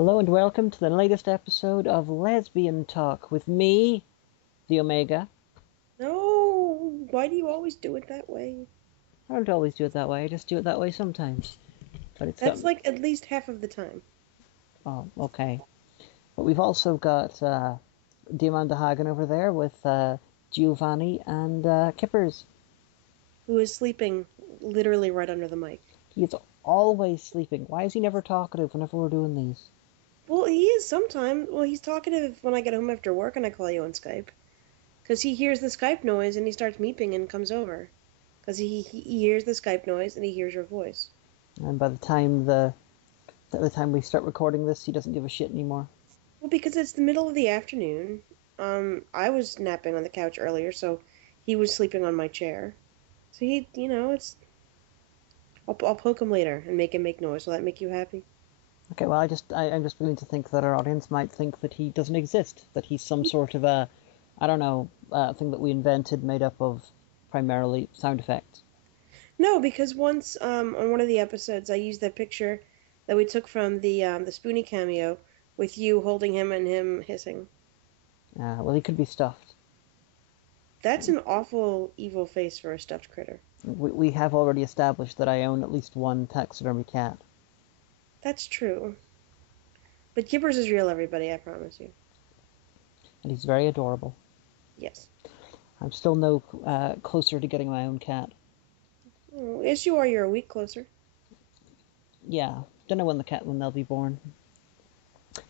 Hello and welcome to the latest episode of Lesbian Talk with me, the Omega. No, why do you always do it that way? I don't always do it that way, I just do it that way sometimes. But it's got... That's like at least half of the time. Oh, okay. But we've also got Diamanda Hagen over there with Giovanni and Kippers. Who is sleeping literally right under the mic? He's always sleeping. Why is he never talkative whenever we're doing these? Well, he is sometimes. Well, he's talkative when I get home after work and I call you on Skype. Because he hears the Skype noise and he starts meeping and comes over. Because he hears the Skype noise and he hears your voice. And by the time we start recording this, he doesn't give a shit anymore. Well, because it's the middle of the afternoon. I was napping on the couch earlier, so he was sleeping on my chair. So it's... I'll poke him later and make him make noise. Will that make you happy? Okay, well, I'm just beginning to think that our audience might think that he doesn't exist, that he's some sort of a, I don't know, thing that we invented made up of primarily sound effects. No, because once on one of the episodes, I used that picture that we took from the Spoonie cameo with you holding him and him hissing. Well, he could be stuffed. That's an awful evil face for a stuffed critter. We have already established that I own at least one taxidermy cat. That's true. But Gibbers is real, everybody, I promise you. And he's very adorable. Yes. I'm still no closer to getting my own cat. Oh, yes, you are. You're a week closer. Yeah, don't know when they'll be born.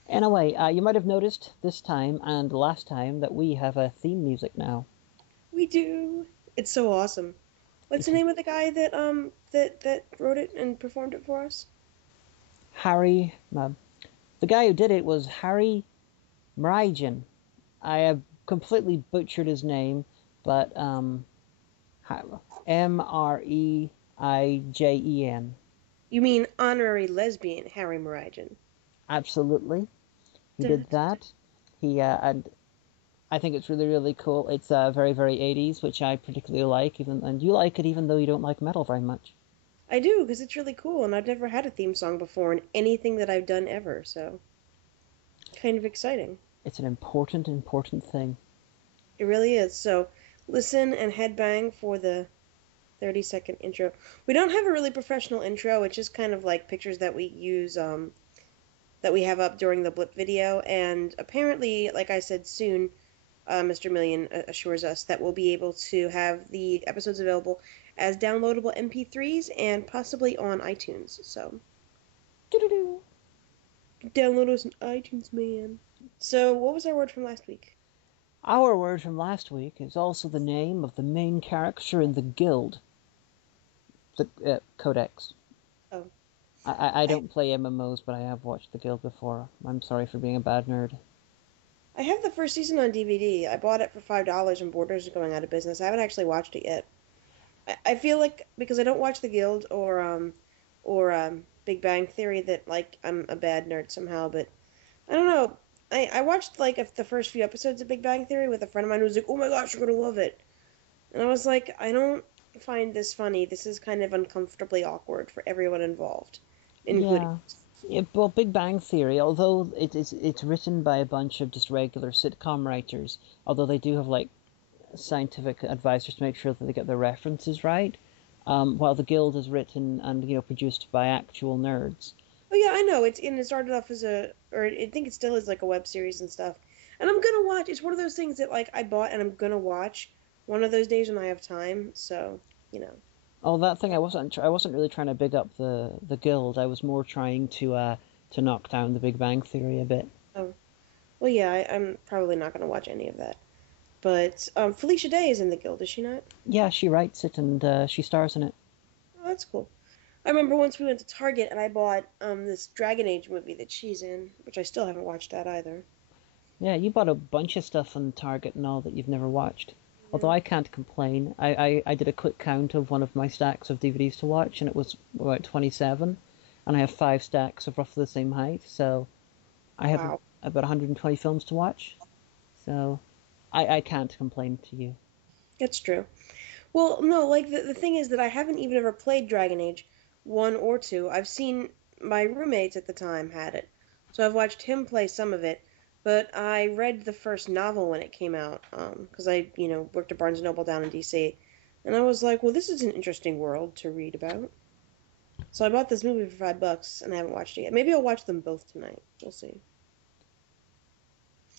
Anyway, you might have noticed this time and last time that we have a theme music now. We do. It's so awesome. What's the name of the guy that wrote it and performed it for us? Harry, the guy who did it was Harry Mreijen. I have completely butchered his name, but Mreijen. You mean honorary lesbian Harry Murajan. Absolutely, he did that. He and I think it's really, really cool. It's very, very 80s, which I particularly like, and you like it even though you don't like metal very much. I do, because it's really cool, and I've never had a theme song before in anything that I've done ever, so kind of exciting. It's an important, important thing. It really is. So listen and headbang for the 30-second intro. We don't have a really professional intro. It's just kind of like pictures that we use, that we have up during the blip video, and apparently, like I said, soon Mr. Million assures us that we'll be able to have the episodes available as downloadable MP3s and possibly on iTunes. So, download us on iTunes, man. So, what was our word from last week? Our word from last week is also the name of the main character in the guild, the Codex. Oh. I don't play MMOs, but I have watched the guild before. I'm sorry for being a bad nerd. I have the first season on DVD. I bought it for $5 and Borders is going out of business. I haven't actually watched it yet. I feel like because I don't watch The Guild or Big Bang Theory that like I'm a bad nerd somehow, but I don't know. I watched like the first few episodes of Big Bang Theory with a friend of mine who was like, "Oh my gosh, you're gonna love it," and I was like, "I don't find this funny. This is kind of uncomfortably awkward for everyone involved, including." Yeah. Yeah, well, Big Bang Theory, although it's written by a bunch of just regular sitcom writers, although they do have like scientific advisors to make sure that they get their references right, while the Guild is written and produced by actual nerds. Oh yeah, I know. It started off as or I think it still is like a web series and stuff. And I'm gonna watch. It's one of those things that like I bought and I'm gonna watch one of those days when I have time. So you know. Oh, that thing I wasn't really trying to big up the Guild. I was more trying to knock down the Big Bang Theory a bit. Oh well, yeah. I'm probably not gonna watch any of that. But Felicia Day is in the Guild, is she not? Yeah, she writes it and she stars in it. Oh, that's cool. I remember once we went to Target and I bought this Dragon Age movie that she's in, which I still haven't watched that either. Yeah, you bought a bunch of stuff on Target and all that you've never watched. Yeah. Although I can't complain. I did a quick count of one of my stacks of DVDs to watch, and it was about 27. And I have 5 stacks of roughly the same height, so I have Wow. about 120 films to watch. So I can't complain to you. That's true. Well, no, like the thing is that I haven't even ever played Dragon Age 1 or 2. I've seen my roommates at the time had it. So I've watched him play some of it, but I read the first novel when it came out, because I, worked at Barnes and Noble down in DC, and I was like, well, this is an interesting world to read about. So I bought this movie for $5, and I haven't watched it yet. Maybe I'll watch them both tonight. We'll see.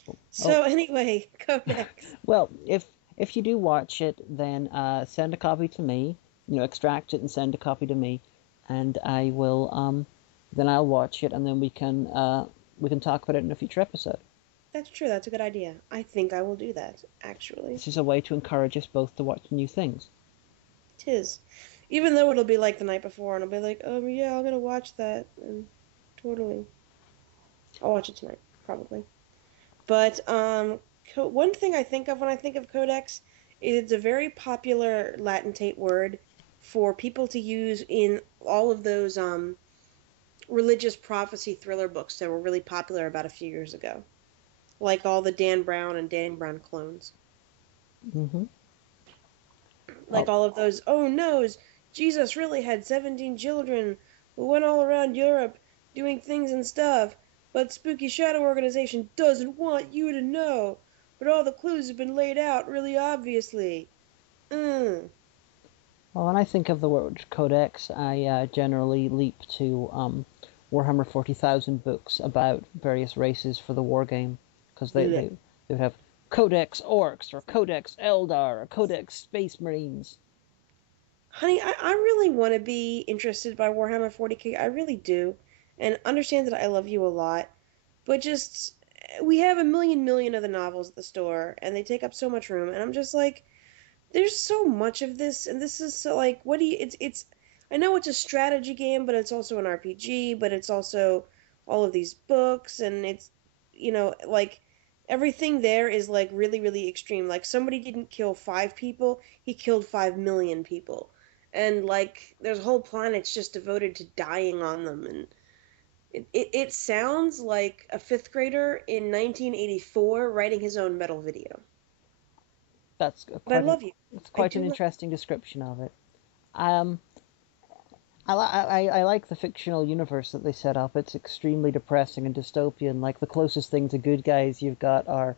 Oh, So anyway, Codex. well, if you do watch it, then send a copy to me. Extract it and send a copy to me, and I will then I'll watch it, and then we can talk about it in a future episode. That's true. That's a good idea. I think I will do that, actually. This is a way to encourage us both to watch new things. Tis. Even though it'll be like the night before, and I'll be like, yeah, I'm gonna watch that, and totally. I'll watch it tonight, probably. But one thing I think of when I think of Codex is it's a very popular latentate word for people to use in all of those religious prophecy thriller books that were really popular about a few years ago, like all the Dan Brown and Dan Brown clones. Mm-hmm. Like all of those, oh no, Jesus really had 17 children who went all around Europe doing things and stuff, but Spooky Shadow Organization doesn't want you to know. But all the clues have been laid out really obviously. Well, when I think of the word Codex, I generally leap to Warhammer 40,000 books about various races for the war game, because they would have Codex Orcs, or Codex Eldar, or Codex Space Marines. Honey, I really want to be interested by Warhammer 40K. I really do. And understand that I love you a lot. But just, we have a million of the novels at the store, and they take up so much room. And I'm just like, there's so much of this, and this is so, like, what do you, I know it's a strategy game, but it's also an RPG, but it's also all of these books, and it's, like, everything there is like really extreme. Like somebody didn't kill 5 people, he killed 5 million people, and like there's whole planets just devoted to dying on them. And it sounds like a fifth grader in 1984 writing his own metal video. That's But I love you. It's quite an interesting description of it. Um, I like the fictional universe that they set up. It's extremely depressing and dystopian. Like the closest thing to good guys you've got are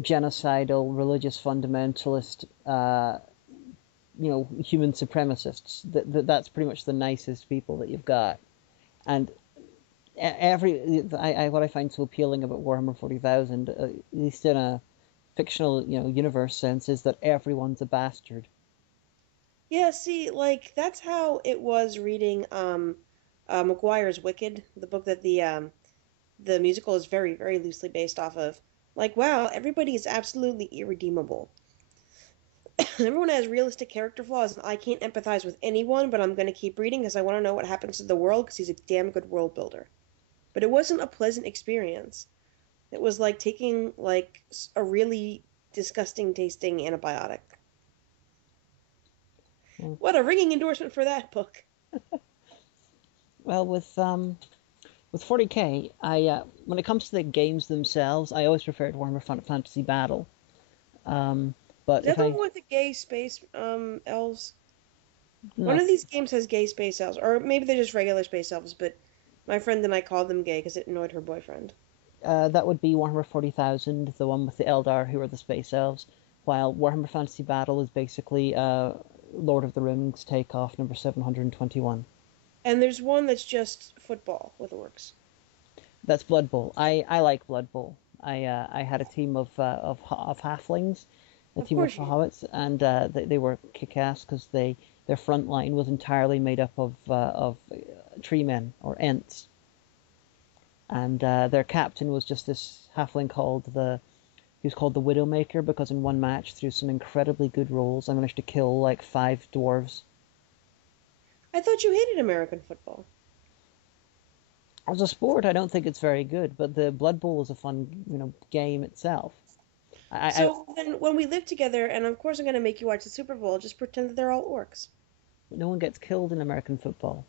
genocidal, religious fundamentalist, human supremacists. That's pretty much the nicest people that you've got. And what I find so appealing about Warhammer 40,000, at least in a fictional, universe sense, is that everyone's a bastard. Yeah, see, like that's how it was reading Meguiars Wicked, the book that the musical is very loosely based off of. Like, wow, everybody is absolutely irredeemable. Everyone has realistic character flaws, and I can't empathize with anyone, but I'm going to keep reading because I want to know what happens to the world because he's a damn good world builder. But it wasn't a pleasant experience. It was like taking like a really disgusting tasting antibiotic. What a ringing endorsement for that book. Well, with 40K, when it comes to the games themselves, I always preferred Warhammer Fantasy Battle. But is that the one with the gay space elves? No. One of these games has gay space elves, or maybe they're just regular space elves, but my friend and I called them gay because it annoyed her boyfriend. That would be Warhammer 40,000, the one with the Eldar, who are the space elves, while Warhammer Fantasy Battle is basically Lord of the Rings takeoff number 721. And there's one that's just football with orcs. That's Blood Bowl. I like Blood Bowl. I had a team of halflings, a team of hobbits, and they were kick-ass because their front line was entirely made up of tree men or ents, and their captain was just this halfling he was called the Widowmaker because in one match, through some incredibly good rolls, I managed to kill like 5 dwarves. I thought you hated American football. As a sport, I don't think it's very good, but the Blood Bowl is a fun, game itself. Then when we live together, and of course I'm going to make you watch the Super Bowl, just pretend that they're all orcs. No one gets killed in American football.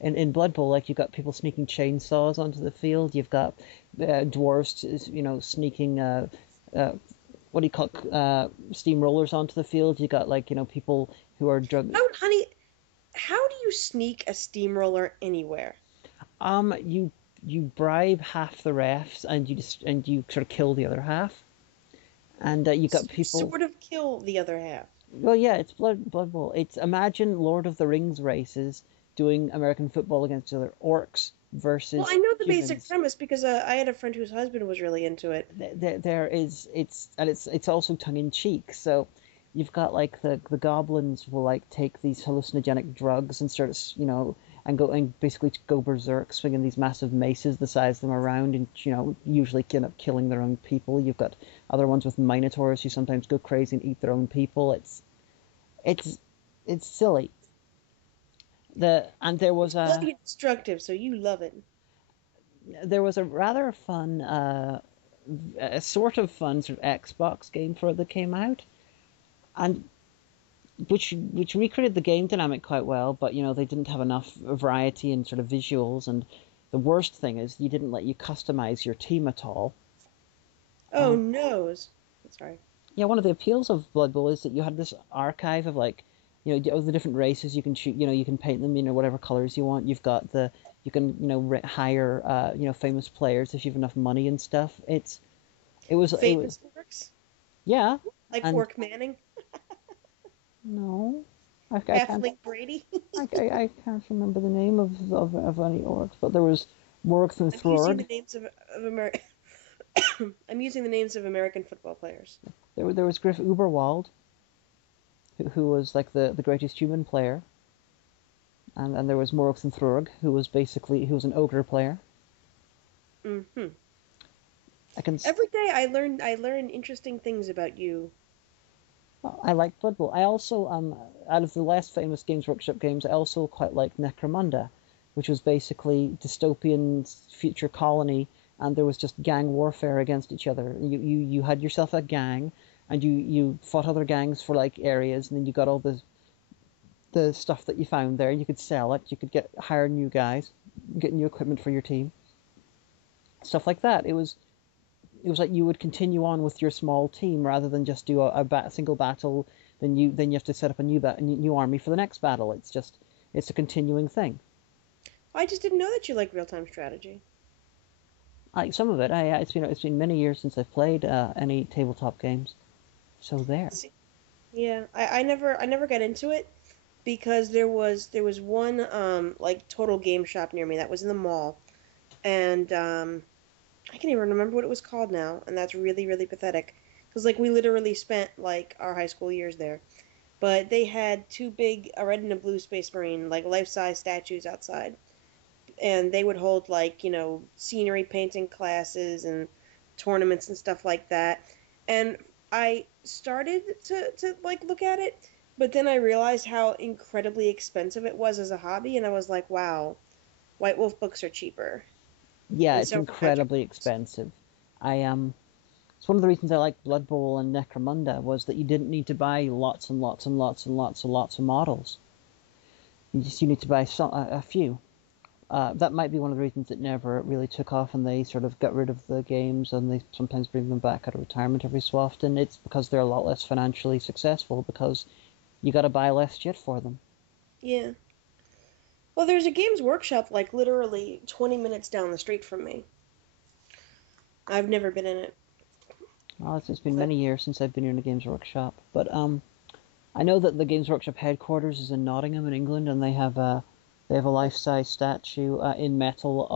In Blood Bowl, like, you've got people sneaking chainsaws onto the field. You've got dwarves, sneaking what do you call steamrollers onto the field. You got people who are drug. Oh, honey, how do you sneak a steamroller anywhere? You you bribe half the refs and you sort of kill the other half. And you got people. Sort of kill the other half. Well, yeah, it's Blood Bowl. It's imagine Lord of the Rings races doing American football against other orcs Well, I versus know the basic humans. premise because I had a friend whose husband was really into it. There is it's also tongue in cheek. So you've got like the goblins will like take these hallucinogenic drugs and start and go and basically go berserk, swinging these massive maces the size of them around, and usually end up killing their own people. You've got other ones with minotaurs who sometimes go crazy and eat their own people. It's it's silly. And Bloody destructive, so you love it. there was a rather fun a sort of fun sort of Xbox game for it that came out, and which recreated the game dynamic quite well, but they didn't have enough variety and sort of visuals. And the worst thing is you didn't let you customize your team at all. Oh, noes. Sorry. Yeah, one of the appeals of Blood Bowl is that you had this archive of of the different races you can shoot. You can paint them whatever colors you want. You can hire famous players if you have enough money and stuff. Famous orcs? Yeah. Like And Orc Manning? no, I can't. Halfling Brady? I can't remember the name of any orcs, but there was Morgs and I'm using the Thrord. names of American. I'm using the names of American football players. There was Griff Uberwald, who was like the greatest human player, and there was Morgs and Throg, who was an ogre player. Mm-hmm. I can. Every day I learn interesting things about you. Well, I like Blood Bowl. I also out of the less famous Games Workshop games, I also quite like Necromunda, which was basically dystopian future colony, and there was just gang warfare against each other. You had yourself a gang, and you fought other gangs for like areas, and then you got all the stuff that you found there. You could sell it. You could hire new guys, get new equipment for your team, stuff like that. It was like you would continue on with your small team rather than just do a single battle. Then you have to set up a new army for the next battle. It's a continuing thing. I just didn't know that you like real-time strategy. I like some of it. It's been many years since I've played any tabletop games. So there. Yeah, I never got into it because there was one like total game shop near me that was in the mall, and I can't even remember what it was called now, and that's really, really pathetic. Because, like, we literally spent, like, our high school years there. But they had two big, a red and a blue Space Marine, like, life-size statues outside. And they would hold, like, scenery painting classes and tournaments and stuff like that. And I started to like, look at it, but then I realized how incredibly expensive it was as a hobby, and I was like, wow, White Wolf books are cheaper. Yeah, And it's so for Magic incredibly books. expensive. It's one of the reasons I like Blood Bowl and Necromunda was that you didn't need to buy lots and lots and lots and lots and lots of models. You need to buy a few. That might be one of the reasons it never really took off, and they sort of got rid of the games, and they sometimes bring them back out of retirement every so often. It's because they're a lot less financially successful because you got to buy less shit for them. Yeah. Well, there's a Games Workshop like literally 20 minutes down the street from me. I've never been in it, Well, it's been but many years since I've been in a Games Workshop, but I know that the Games Workshop headquarters is in Nottingham in England, and they have a life-size statue in metal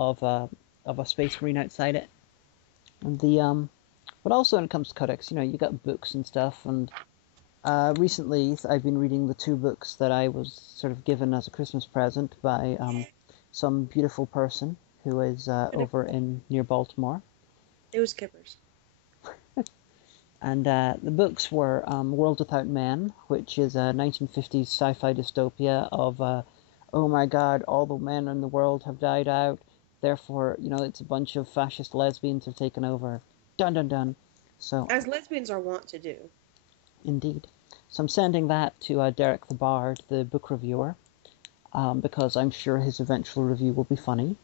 of a Space Marine outside it. And but also when it comes to codex, you got books and stuff. And recently, I've been reading the two books that I was sort of given as a Christmas present by some beautiful person who is over in near Baltimore. it was Kippers. And the books were World Without Men, which is a 1950s sci-fi dystopia of, oh my God, all the men in the world have died out. Therefore, it's a bunch of fascist lesbians have taken over. Dun dun dun. So, As lesbians are wont to do. indeed. So I'm sending that to Derek the Bard, the book reviewer, because I'm sure his eventual review will be funny.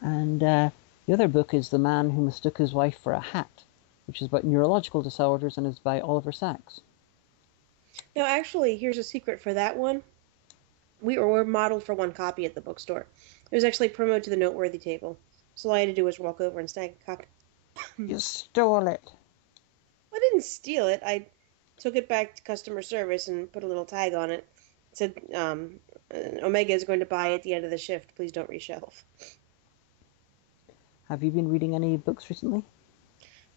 And the other book is The Man Who Mistook His Wife for a Hat, which is about neurological disorders and is by Oliver Sacks. Now, actually, here's a secret for that one. We were modeled for one copy at the bookstore. It was actually promoted to the noteworthy table. So all I had to do was walk over and snag a copy. You stole it. I didn't steal it. I took it back to customer service and put a little tag on it. It said, Omega is going to buy at the end of the shift. Please don't reshelf. Have you been reading any books recently?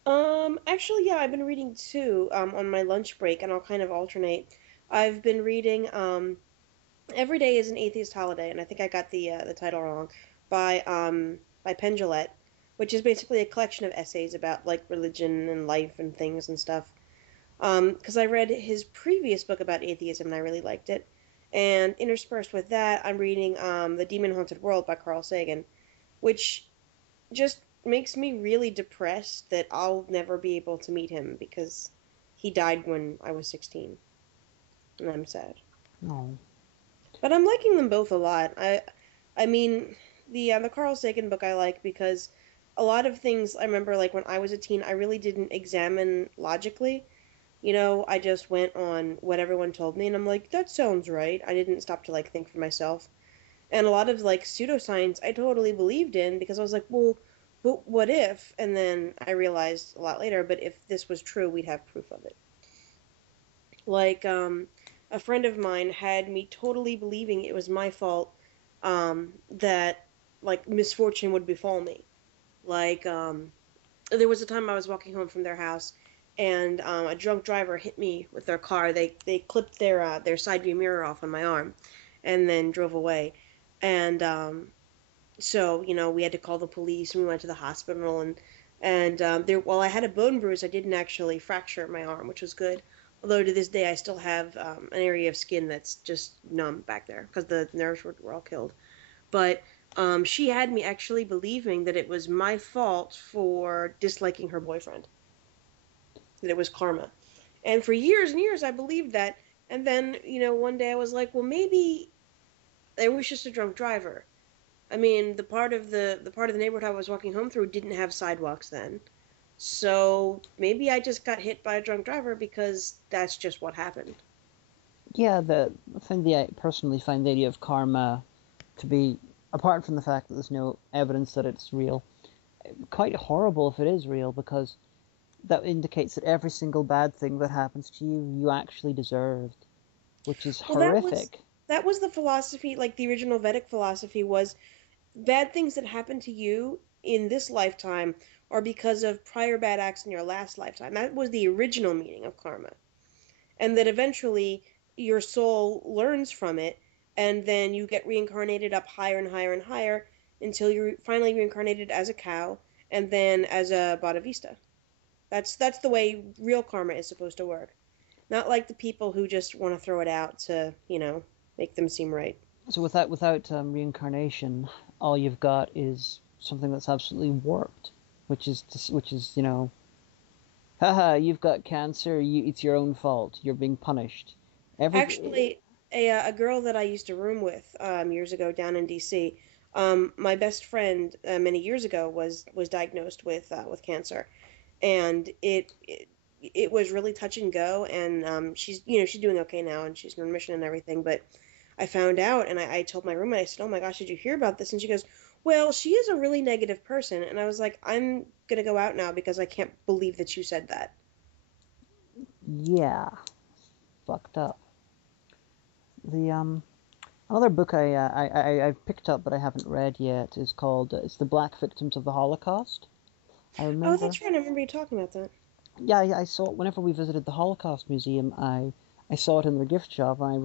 Actually, yeah, I've been reading two, on my lunch break, and I'll kind of alternate. I've been reading, Every Day is an Atheist Holiday, and I think I got the title wrong, by Penn Jillette, which is basically a collection of essays about, like, religion and life and things and stuff. Because I read his previous book about atheism and I really liked it. And interspersed with that, I'm reading The Demon Haunted World by Carl Sagan, which just makes me really depressed that I'll never be able to meet him because he died when I was 16. And I'm sad. No. But I'm liking them both a lot. I mean, the Carl Sagan book I like because a lot of things I remember, like when I was a teen, I really didn't examine logically. I just went on what everyone told me, and I'm like, that sounds right. I didn't stop to like think for myself. And a lot of like pseudoscience I totally believed in because I was like, well, but what if? And then I realized a lot later, but if this was true, we'd have proof of it. Like, a friend of mine had me totally believing it was my fault, that like misfortune would befall me. Like, there was a time I was walking home from their house, and a drunk driver hit me with their car. They clipped their side view mirror off on my arm, and then drove away. And so we had to call the police, and we went to the hospital, and there. While I had a bone bruise, I didn't actually fracture my arm, which was good. Although to this day, I still have an area of skin that's just numb back there because the nerves were all killed. But she had me actually believing that it was my fault for disliking her boyfriend, that it was karma. And for years and years, I believed that. And then, one day I was like, well, maybe it was just a drunk driver. I mean, the part of the neighborhood I was walking home through didn't have sidewalks then. So maybe I just got hit by a drunk driver because that's just what happened. Yeah, I personally find the idea of karma to be, apart from the fact that there's no evidence that it's real, quite horrible if it is real, because that indicates that every single bad thing that happens to you, you actually deserved, which is Well, horrific. that was the philosophy, like the original Vedic philosophy was bad things that happen to you in this lifetime are because of prior bad acts in your last lifetime. That was the original meaning of karma. And that eventually your soul learns from it, and then you get reincarnated up higher and higher and higher until you're finally reincarnated as a cow and then as a Bada Vista. That's the way real karma is supposed to work. Not like the people who just want to throw it out to, make them seem right. So without reincarnation, all you've got is something that's absolutely warped, which is haha, you've got cancer. It's your own fault. You're being punished. Every Actually, a girl that I used to room with years ago down in D.C. My best friend many years ago was diagnosed with cancer, and it was really touch and go. And she's doing okay now, and she's in remission and everything. But I found out, and I told my roommate, I said, "Oh my gosh, did you hear about this?" And she goes, "Well, she is a really negative person." And I was like, "I'm gonna go out now because I can't believe that you said that." Yeah, fucked up. The Another book I've picked up but I haven't read yet is called it's the Black Victims of the Holocaust. I Oh, remember. that's right. I remember you talking about that. Yeah, I saw it whenever we visited the Holocaust Museum. I saw it in their gift shop and I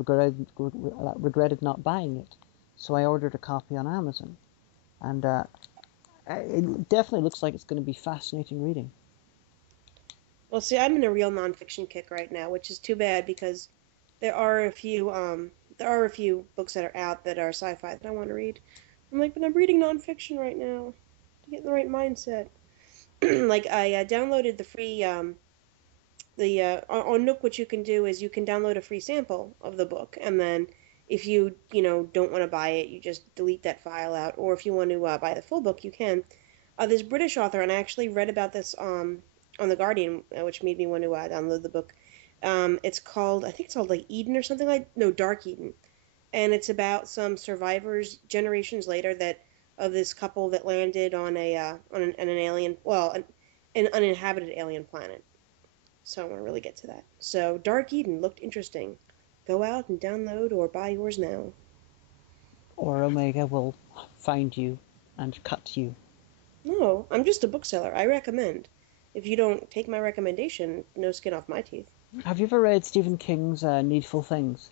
regretted not buying it, so I ordered a copy on Amazon. And it definitely looks like it's going to be fascinating reading. Well, see, I'm in a real nonfiction kick right now, which is too bad because there are a few books that are out that are sci-fi that I want to read. I'm like, but I'm reading nonfiction right now to get in the right mindset. Like I downloaded the free the on Nook. What you can do is you can download a free sample of the book, and then if you don't want to buy it, you just delete that file out. Or if you want to buy the full book, you can. This British author, and I actually read about this on the Guardian, which made me want to download the book. I think it's called like Eden or something like, no, Dark Eden, and it's about some survivors generations later that of this couple that landed on an alien, well, an uninhabited alien planet. So I want to really get to that. So Dark Eden looked interesting. Go out and download or buy yours now. Or Omega will find you and cut you. No, I'm just a bookseller. I recommend. If you don't take my recommendation, no skin off my teeth. Have you ever read Stephen King's Needful Things?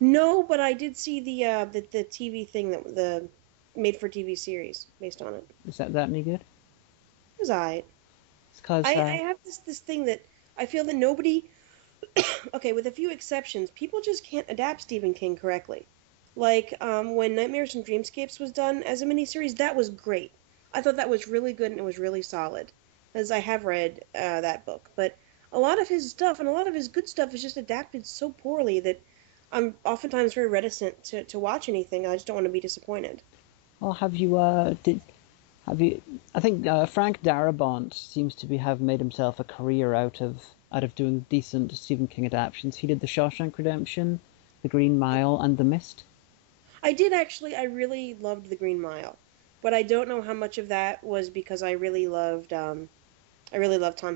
No, but I did see the TV thing, that the made for TV series based on it. Is that any good? It was alright. It's because I have this thing that I feel that nobody, okay, with a few exceptions, people just can't adapt Stephen King correctly. Like when Nightmares and Dreamscapes was done as a miniseries, that was great. I thought that was really good and it was really solid, as I have read that book. But a lot of his stuff and a lot of his good stuff is just adapted so poorly that I'm oftentimes very reticent to watch anything. I just don't want to be disappointed. well, have you I think Frank Darabont seems to have made himself a career out of doing decent Stephen King adaptations. He did The Shawshank Redemption, The Green Mile, and The Mist. I did actually. I really loved The Green Mile, but I don't know how much of that was because I really loved Tom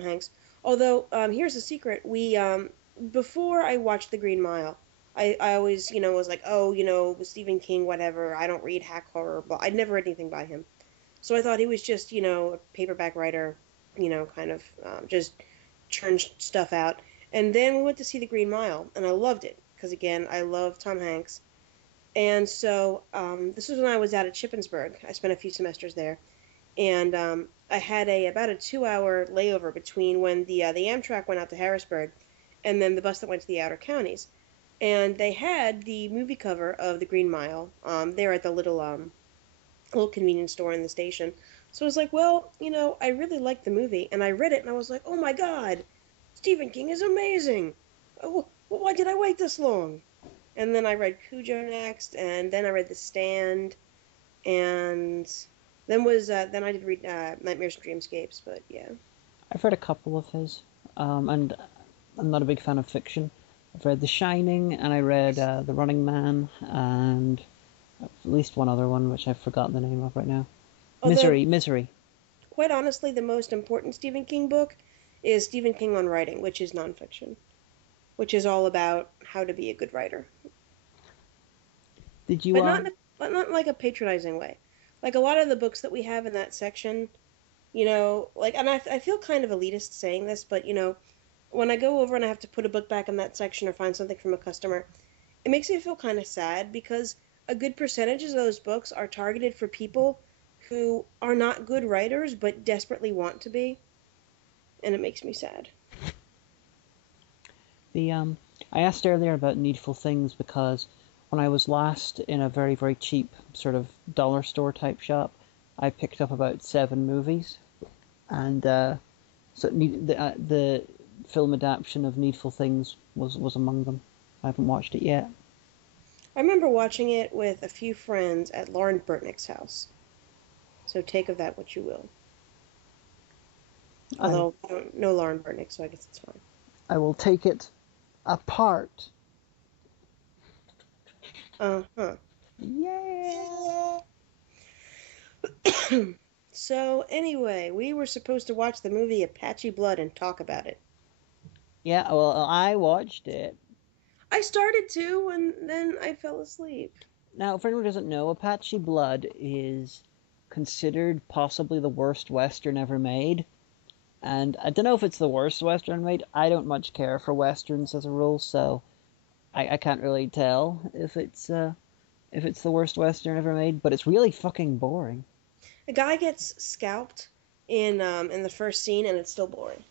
Hanks. Although here's the secret: we before I watched The Green Mile, I always was like, oh, Stephen King, whatever. I don't read hack horror, but I'd never read anything by him, so I thought he was just a paperback writer, kind of just churn stuff out. And then we went to see The Green Mile, and I loved it because again, I love Tom Hanks. And so this was when I was out at Shippensburg. I spent a few semesters there, and I had about a 2-hour layover between when the Amtrak went out to Harrisburg, and then the bus that went to the outer counties. And they had the movie cover of The Green Mile there at the little convenience store in the station. So I was like, well, I really liked the movie, and I read it, and I was like, oh my God, Stephen King is amazing. Why did I wait this long? And then I read Cujo next, and then I read The Stand, and then I did read Nightmares and Dreamscapes, but yeah. I've read a couple of his, and I'm not a big fan of fiction. I've read The Shining, and I read The Running Man, and at least one other one, which I've forgotten the name of right now. Although, Misery. quite honestly, the most important Stephen King book is Stephen King on Writing, which is nonfiction, which is all about how to be a good writer. Did you? But not like a patronizing way. Like a lot of the books that we have in that section, and I feel kind of elitist saying this, but when I go over and I have to put a book back in that section or find something from a customer, it makes me feel kind of sad because a good percentage of those books are targeted for people who are not good writers but desperately want to be, and it makes me sad. I asked earlier about Needful Things because when I was last in a very, very cheap sort of dollar store type shop, I picked up about 7 movies, and so the film adaptation of Needful Things was among them. I haven't watched it yet. I remember watching it with a few friends at Lauren Burtnick's house. So take of that what you will. Although I don't know Lauren Burtnick, so I guess it's fine. I will take it apart. Uh-huh. Yeah. So anyway, we were supposed to watch the movie Apache Blood and talk about it. Yeah, well, I watched it. I started to, and then I fell asleep. Now, for anyone who doesn't know, Apache Blood is considered possibly the worst Western ever made. And I don't know if it's the worst Western made. I don't much care for Westerns as a rule, so I can't really tell if it's the worst Western ever made, but it's really fucking boring. A guy gets scalped in the first scene, and it's still boring.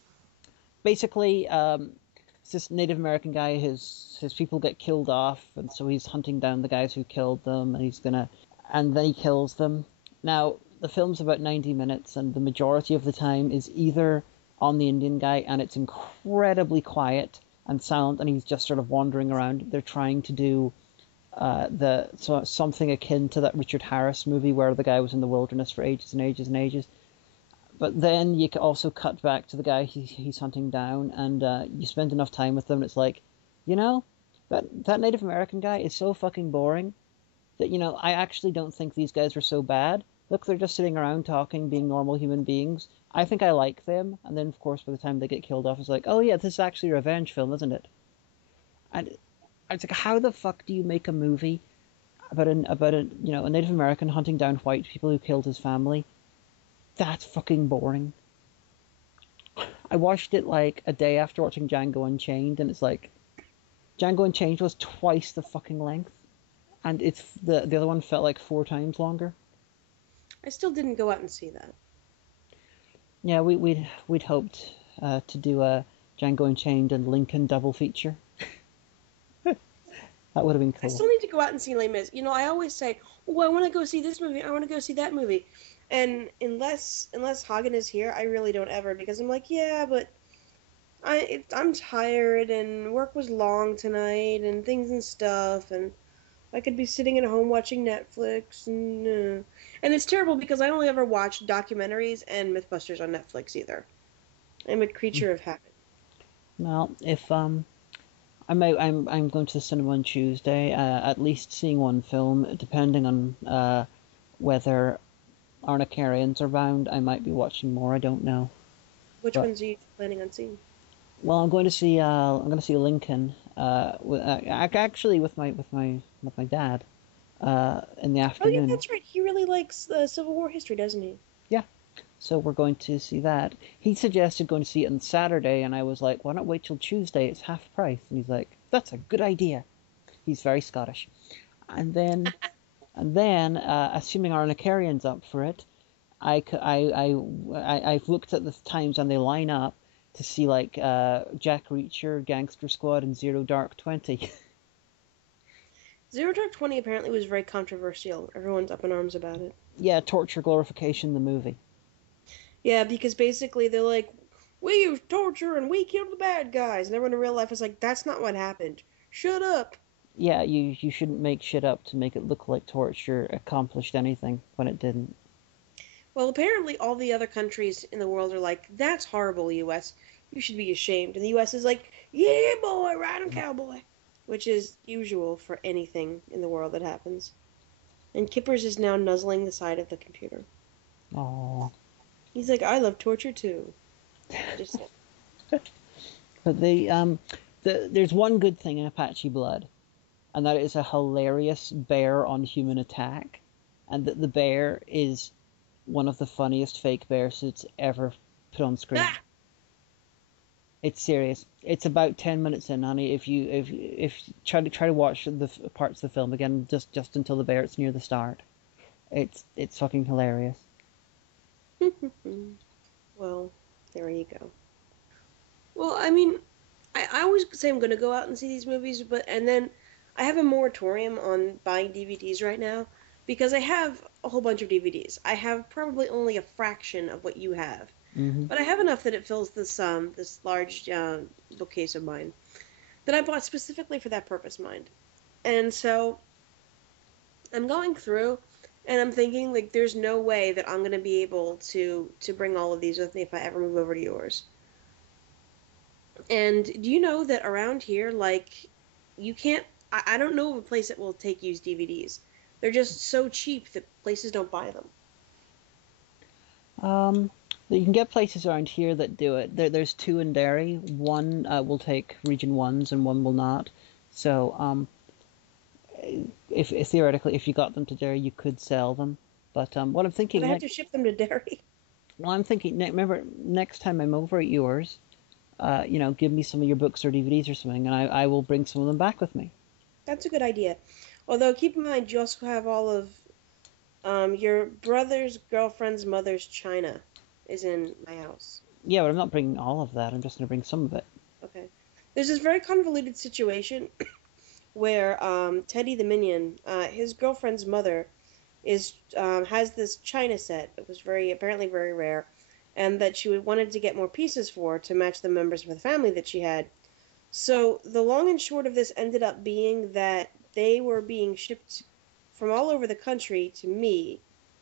Basically, it's this Native American guy. His people get killed off, and so he's hunting down the guys who killed them, and then he kills them. Now, the film's about 90 minutes, and the majority of the time is either on the Indian guy, and it's incredibly quiet and silent, and he's just sort of wandering around. They're trying to do something akin to that Richard Harris movie where the guy was in the wilderness for ages and ages and ages. But then you can also cut back to the guy he's hunting down, and you spend enough time with them, and it's like, that Native American guy is so fucking boring. that, I actually don't think these guys are so bad. Look, they're just sitting around talking, being normal human beings. I think I like them. And then, of course, by the time they get killed off, it's like, oh yeah, this is actually a revenge film, isn't it? And it's like, how the fuck do you make a movie about a Native American hunting down white people who killed his family? That's fucking boring. I watched it like a day after watching Django Unchained, and it's like Django Unchained was twice the fucking length, and it's the other one felt like 4 times longer. I still didn't go out and see that. Yeah, we'd hoped to do a Django Unchained and Lincoln double feature. That would have been cool. I still need to go out and see Les Mis. I always say, "Oh, I want to go see this movie. I want to go see that movie," and unless Hagen is here, I really don't ever, because I'm like, yeah, but I'm tired and work was long tonight and things and stuff, and I could be sitting at home watching Netflix, and it's terrible because I only ever watch documentaries and Mythbusters on Netflix either. I'm a creature of habit. Well, if I'm going to the cinema on Tuesday, at least seeing one film, depending on whether Arnicarians are bound, I might be watching more. I don't know. Which ones are you planning on seeing? Well, I'm going to see Lincoln. Actually with my dad. In the afternoon. Oh yeah, that's right. He really likes Civil War history, doesn't he? Yeah. So we're going to see that. He suggested going to see it on Saturday, and I was like, why not wait till Tuesday? It's half price. And he's like, that's a good idea. He's very Scottish. And then, assuming Arnicarian's up for it, I've looked at the times and they line up to see like Jack Reacher, Gangster Squad, and Zero Dark 20. Zero Dark 20 apparently was very controversial. Everyone's up in arms about it. Yeah, torture glorification, the movie. Yeah, because basically they're like, we use torture and we killed the bad guys. And everyone in real life is like, that's not what happened. Shut up. Yeah, you shouldn't make shit up to make it look like torture accomplished anything when it didn't. Well, apparently all the other countries in the world are like, that's horrible, U.S. You should be ashamed. And the U.S. is like, yeah, boy, ride 'em, cowboy. Which is usual for anything in the world that happens. And Kippers is now nuzzling the side of the computer. Aww. He's like, I love torture too. But there's one good thing in Apache Blood, and that is a hilarious bear on human attack, and that the bear is one of the funniest fake bear suits ever put on screen. Ah! It's serious. It's about 10 minutes in, honey. If you try to watch the parts of the film again, just until the bear it's near the start, it's fucking hilarious. Well, there you go. Well, I mean, I always say I'm going to go out and see these movies, and then I have a moratorium on buying DVDs right now because I have a whole bunch of DVDs. I have probably only a fraction of what you have. Mm-hmm. But I have enough that it fills this large bookcase of mine that I bought specifically for that purpose, mind. And so I'm going through, and I'm thinking, like, there's no way that I'm going to be able to bring all of these with me if I ever move over to yours. And do you know that around here, like, you can't... I don't know of a place that will take used DVDs. They're just so cheap that places don't buy them. You can get places around here that do it. There's 2 in Derry. One will take Region 1s and one will not. So if theoretically, if you got them to Derry, you could sell them. But what I'm thinking... But I have to ship them to Derry. Well, I'm thinking, remember, next time I'm over at yours, give me some of your books or DVDs or something, and I will bring some of them back with me. That's a good idea. Although, keep in mind, you also have all of your brother's girlfriend's mother's china is in my house. Yeah, but I'm not bringing all of that. I'm just going to bring some of it. Okay. There's this very convoluted situation where Teddy the Minion, his girlfriend's mother, has this china set that was apparently very rare, and that she wanted to get more pieces for to match the members of the family that she had. So the long and short of this ended up being that they were being shipped from all over the country to me,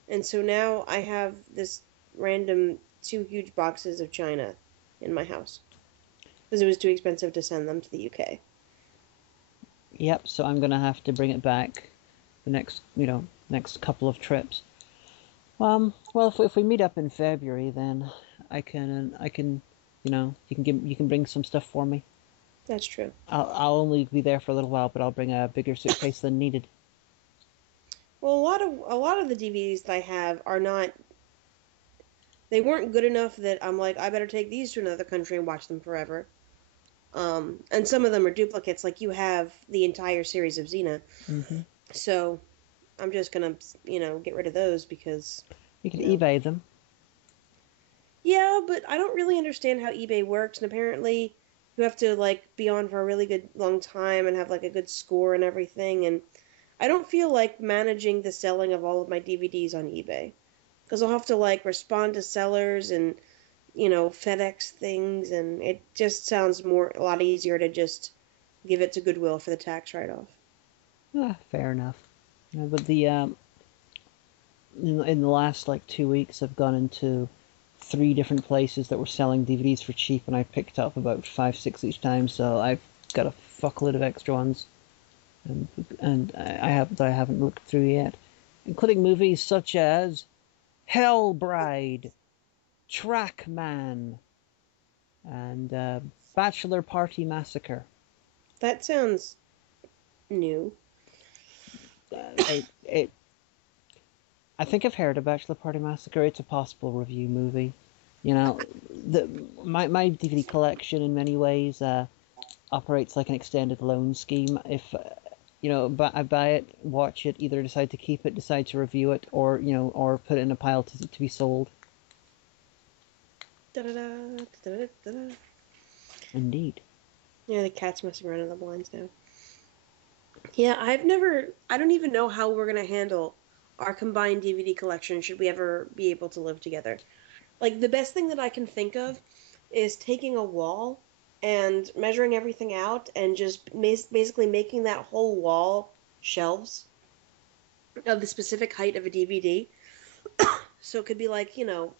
and so now I have this random 2 huge boxes of china in my house because it was too expensive to send them to the UK. Yep, so I'm going to have to bring it back the next couple of trips. Well, if we meet up in February, then I can, you can bring some stuff for me. That's true. I'll only be there for a little while, but I'll bring a bigger suitcase than needed. Well, a lot of the DVDs that I have are not. They weren't good enough that I'm like, I better take these to another country and watch them forever. And some of them are duplicates, like you have the entire series of Xena. Mm-hmm. So I'm just gonna, get rid of those because You could eBay them. Yeah, but I don't really understand how eBay works, and apparently you have to like be on for a really good long time and have like a good score and everything, and I don't feel like managing the selling of all of my DVDs on eBay because I'll have to like respond to sellers and FedEx things, and it just sounds a lot easier to just give it to Goodwill for the tax write-off. Fair enough. But the in the last like 2 weeks, I've gone into 3 different places that were selling DVDs for cheap, and I picked up about 5, 6 each time. So I've got a fuckload of extra ones, and I haven't looked through yet, including movies such as Hell Bride, Trackman, and Bachelor Party Massacre. That sounds new. I think I've heard of Bachelor Party Massacre. It's a possible review movie. My DVD collection in many ways operates like an extended loan scheme. If I buy it, watch it, either decide to keep it, decide to review it, or put it in a pile to be sold. Indeed. Yeah, the cat's messing around in the blinds now. Yeah, I don't even know how we're going to handle our combined DVD collection should we ever be able to live together. Like, the best thing that I can think of is taking a wall and measuring everything out and just basically making that whole wall shelves of the specific height of a DVD. So it could be like,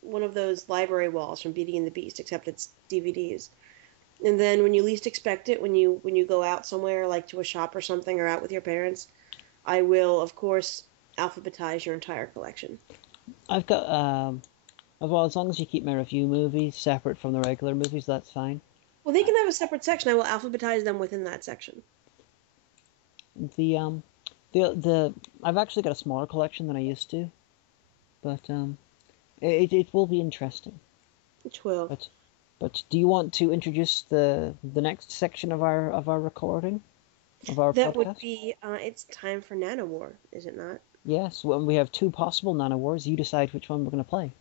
one of those library walls from Beauty and the Beast, except it's DVDs. And then when you least expect it, when you go out somewhere, like to a shop or something, or out with your parents, I will, of course, alphabetize your entire collection. I've got, well, as long as you keep my review movies separate from the regular movies, that's fine. Well, they can have a separate section. I will alphabetize them within that section. I've actually got a smaller collection than I used to, but it will be interesting. It will. But do you want to introduce the next section of our recording, of our that podcast? Would be it's time for Nanowar, is it not? Yes. Well, we have 2 possible Nanowars. You decide which one we're going to play.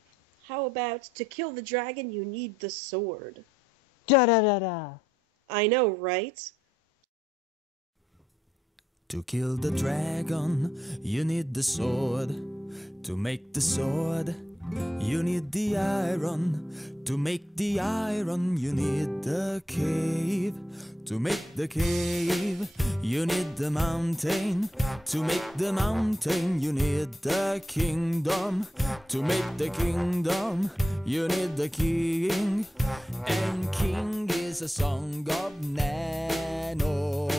How about to kill the dragon you need the sword? Da da da da. I know, right? To kill the dragon, you need the sword. To make the sword, you need the iron. To make the iron, you need the cave. To make the cave, you need the mountain. To make the mountain, you need the kingdom. To make the kingdom, you need the king. And king is a song of Nanowar.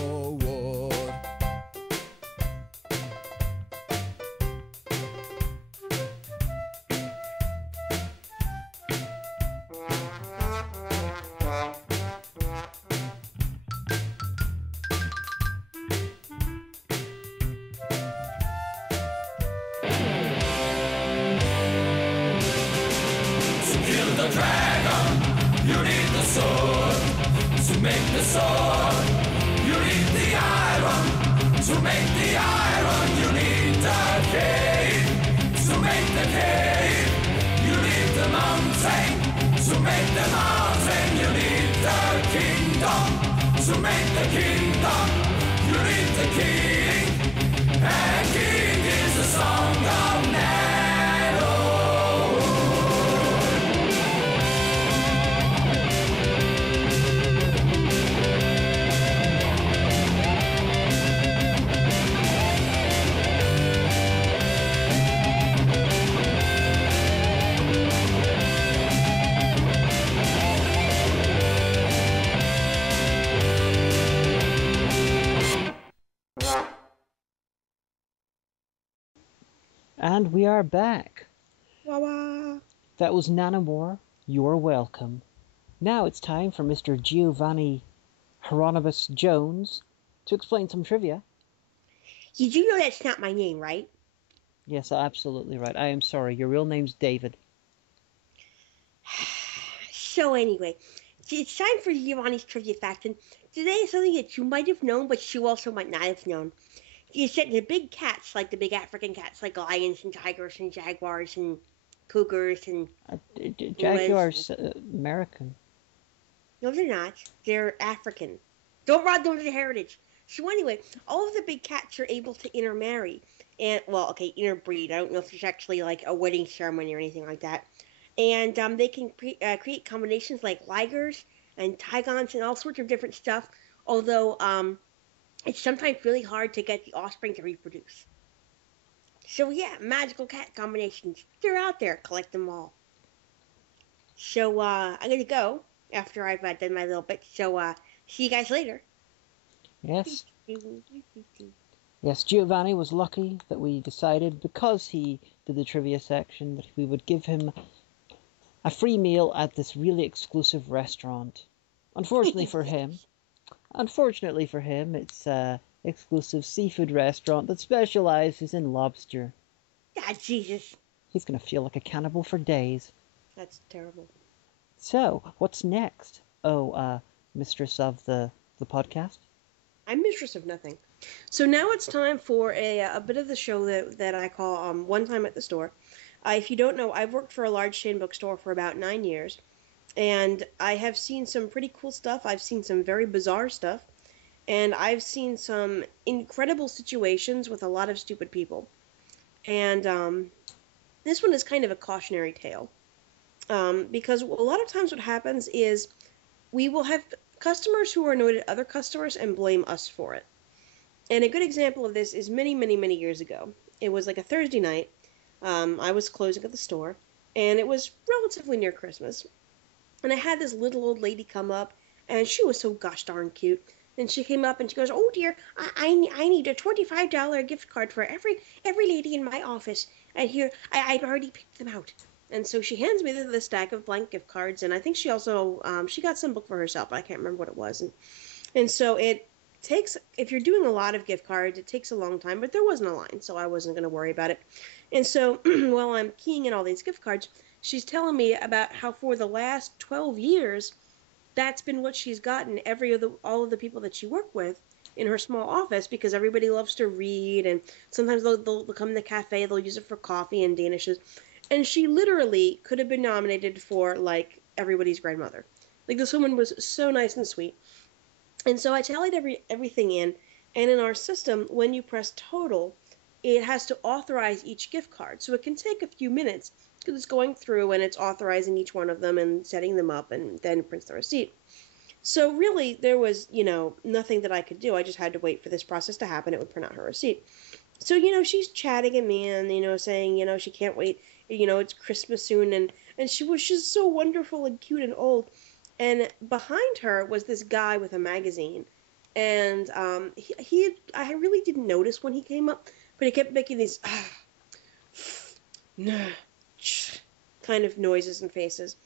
And we are back. Wah wah. That was Nanowar. You're welcome. Now it's time for Mr. Giovanni Hieronymus Jones to explain some trivia. You do know that's not my name, right? Yes, absolutely right. I am sorry. Your real name's David. So anyway, it's time for Giovanni's trivia fact, and today is something that you might have known, but you also might not have known. Is that the big cats, like the big African cats, like lions and tigers and jaguars and cougars and... Jaguar's American. No, they're not. They're African. Don't rob them of their heritage. So anyway, all of the big cats are able to intermarry. And, well, okay, interbreed. I don't know if there's actually, like, a wedding ceremony or anything like that. And they can create combinations like ligers and tigons and all sorts of different stuff. Although it's sometimes really hard to get the offspring to reproduce. So yeah, magical cat combinations. They're out there. Collect them all. So I'm going to go after I've done my little bit. So see you guys later. Yes. Yes, Giovanni was lucky that we decided, because he did the trivia section, that we would give him a free meal at this really exclusive restaurant. Unfortunately for him, it's an exclusive seafood restaurant that specializes in lobster. Ah, Jesus. He's going to feel like a cannibal for days. That's terrible. So, what's next? Oh, mistress of the podcast? I'm mistress of nothing. So now it's time for a bit of the show that I call One Time at the Store. If you don't know, I've worked for a large chain bookstore for about 9 years, and I have seen some pretty cool stuff. I've seen some very bizarre stuff, and I've seen some incredible situations with a lot of stupid people. And this one is kind of a cautionary tale, because a lot of times what happens is we will have customers who are annoyed at other customers and blame us for it. And a good example of this is many, many, many years ago. It was like a Thursday night. I was closing at the store, and it was relatively near Christmas. And I had this little old lady come up, and she was so gosh darn cute. And she came up and she goes, "Oh dear, I need a $25 gift card for every lady in my office. And here, I've already picked them out." And so she hands me the stack of blank gift cards, and I think she also she got some book for herself, but I can't remember what it was. And so it takes, if you're doing a lot of gift cards, it takes a long time, but there wasn't a line, so I wasn't going to worry about it. And so while I'm keying in all these gift cards, she's telling me about how for the last 12 years, that's been what she's gotten all of the people that she worked with in her small office, because everybody loves to read, and sometimes they'll come in the cafe, they'll use it for coffee and danishes. And she literally could have been nominated for, like, everybody's grandmother. Like, this woman was so nice and sweet. And so I tallied everything in, and in our system, when you press total, it has to authorize each gift card. So it can take a few minutes, because it's going through and it's authorizing each one of them and setting them up, and then prints the receipt. So really, there was, nothing that I could do. I just had to wait for this process to happen. It would print out her receipt. So, she's chatting at me and, saying, she can't wait. It's Christmas soon. And she was just so wonderful and cute and old. And behind her was this guy with a magazine. And I really didn't notice when he came up, but he kept making these kind of noises and faces.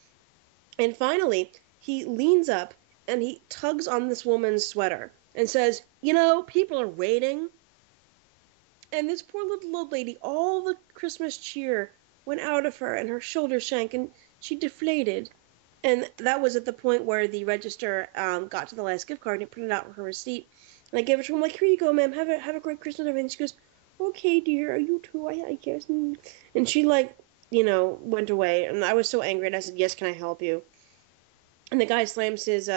And finally, he leans up and he tugs on this woman's sweater and says, "People are waiting." And this poor little old lady, all the Christmas cheer went out of her, and her shoulders sank, and she deflated. And that was at the point where the register got to the last gift card, and it printed out her receipt. And I gave it to her. I'm like, "Here you go, ma'am. Have a great Christmas." And she goes, "Okay, dear. You too, I guess." And she, went away. And I was so angry, and I said, "Yes, can I help you?" And the guy slams his...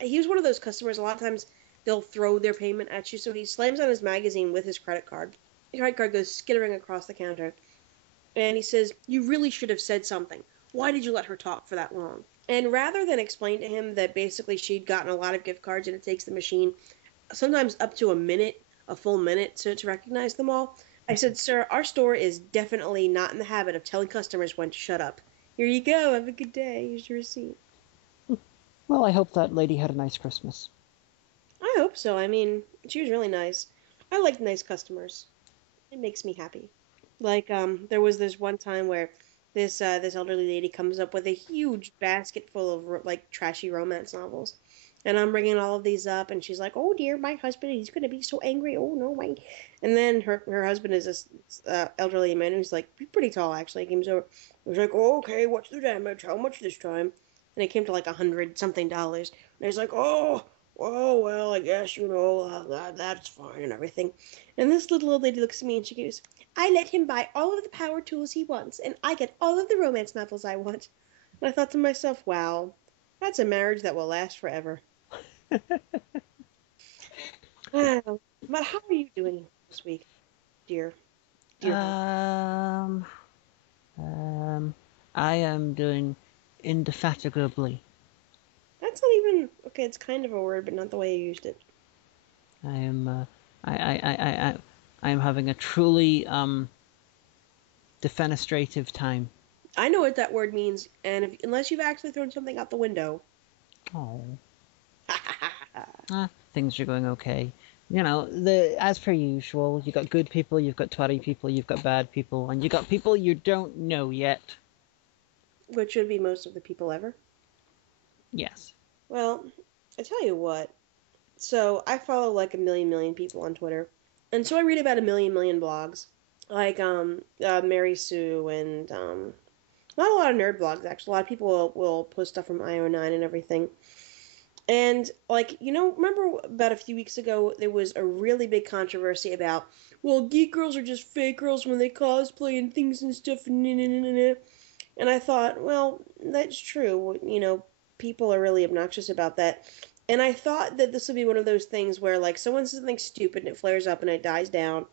he was one of those customers, a lot of times they'll throw their payment at you. So he slams on his magazine with his credit card. The credit card goes skittering across the counter. And he says, "You really should have said something. Why did you let her talk for that long?" And rather than explain to him that basically she'd gotten a lot of gift cards and it takes the machine sometimes up to a full minute to recognize them all, I said, "Sir, our store is definitely not in the habit of telling customers when to shut up. Here you go. Have a good day. Here's your receipt." Well, I hope that lady had a nice Christmas. I hope so. I mean, she was really nice. I like nice customers. It makes me happy. Like, there was this one time where this elderly lady comes up with a huge basket full of like trashy romance novels, and I'm bringing all of these up, and she's like, "Oh dear, my husband, he's gonna be so angry. Oh no, my." And then her husband is this elderly man who's like pretty tall actually. He comes over, he's like, "Oh, okay, what's the damage? How much this time?" And it came to like $100 something, and he's like, "Oh, well, I guess that's fine and everything." And this little old lady looks at me and she goes, "I let him buy all of the power tools he wants, and I get all of the romance novels I want." And I thought to myself, wow, that's a marriage that will last forever. But how are you doing this week, dear? Dear heart? Um, I am doing indefatigably. That's not even okay. It's kind of a word, but not the way you used it. I am, I am having a truly, defenestrative time. I know what that word means, and unless you've actually thrown something out the window. Oh. Things are going okay. You know, as per usual, you got good people, you've got twatty people, you've got bad people, and you got people you don't know yet. Which would be most of the people ever. Yes. Well, I tell you what. So I follow like a million people on Twitter, and so I read about a million blogs, like Mary Sue and not a lot of nerd blogs actually. A lot of people will post stuff from IO9 and everything. And like remember about a few weeks ago there was a really big controversy about, well, geek girls are just fake girls when they cosplay and things and stuff. And I thought, well, that's true. People are really obnoxious about that. And I thought that this would be one of those things where, like, someone says something stupid and it flares up and it dies down.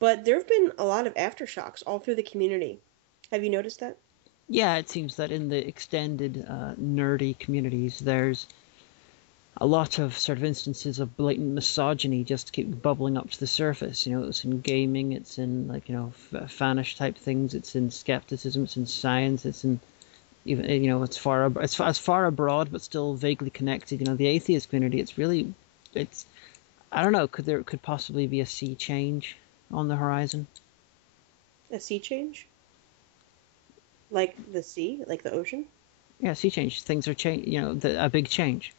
But there have been a lot of aftershocks all through the community. Have you noticed that? Yeah, it seems that in the extended nerdy communities, there's a lot of sort of instances of blatant misogyny just keep bubbling up to the surface. It's in gaming, it's in fanish type things, it's in skepticism, it's in science, it's in even it's as far abroad but still vaguely connected. The atheist community. It's I don't know. Could possibly be a sea change on the horizon? A sea change? Like the sea, like the ocean? Yeah, sea change. Things are change. A big change.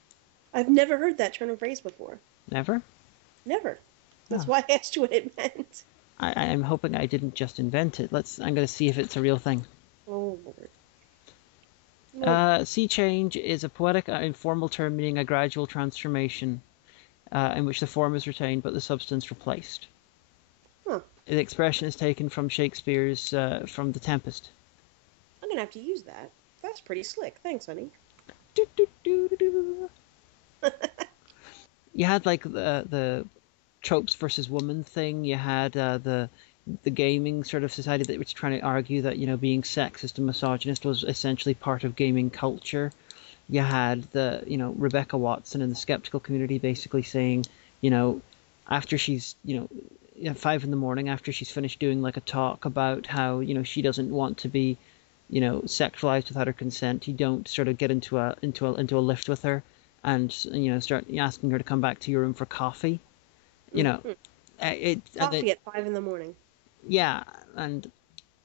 I've never heard that turn of phrase before. Never? Never. That's why I asked you what it meant. I'm hoping I didn't just invent it. I'm going to see if it's a real thing. Oh, Lord. Sea change is a poetic, informal term meaning a gradual transformation in which the form is retained but the substance replaced. Huh. The expression is taken from Shakespeare's from The Tempest. I'm going to have to use that. That's pretty slick. Thanks, honey. You had like the tropes versus woman thing. You had the gaming sort of society that was trying to argue that being sexist and misogynist was essentially part of gaming culture. You had the Rebecca Watson in the skeptical community basically saying after she's 5 a.m. after she's finished doing like a talk about how she doesn't want to be sexualized without her consent, you don't sort of get into a lift with her and start asking her to come back to your room for coffee. Coffee at 5 a.m. Yeah, and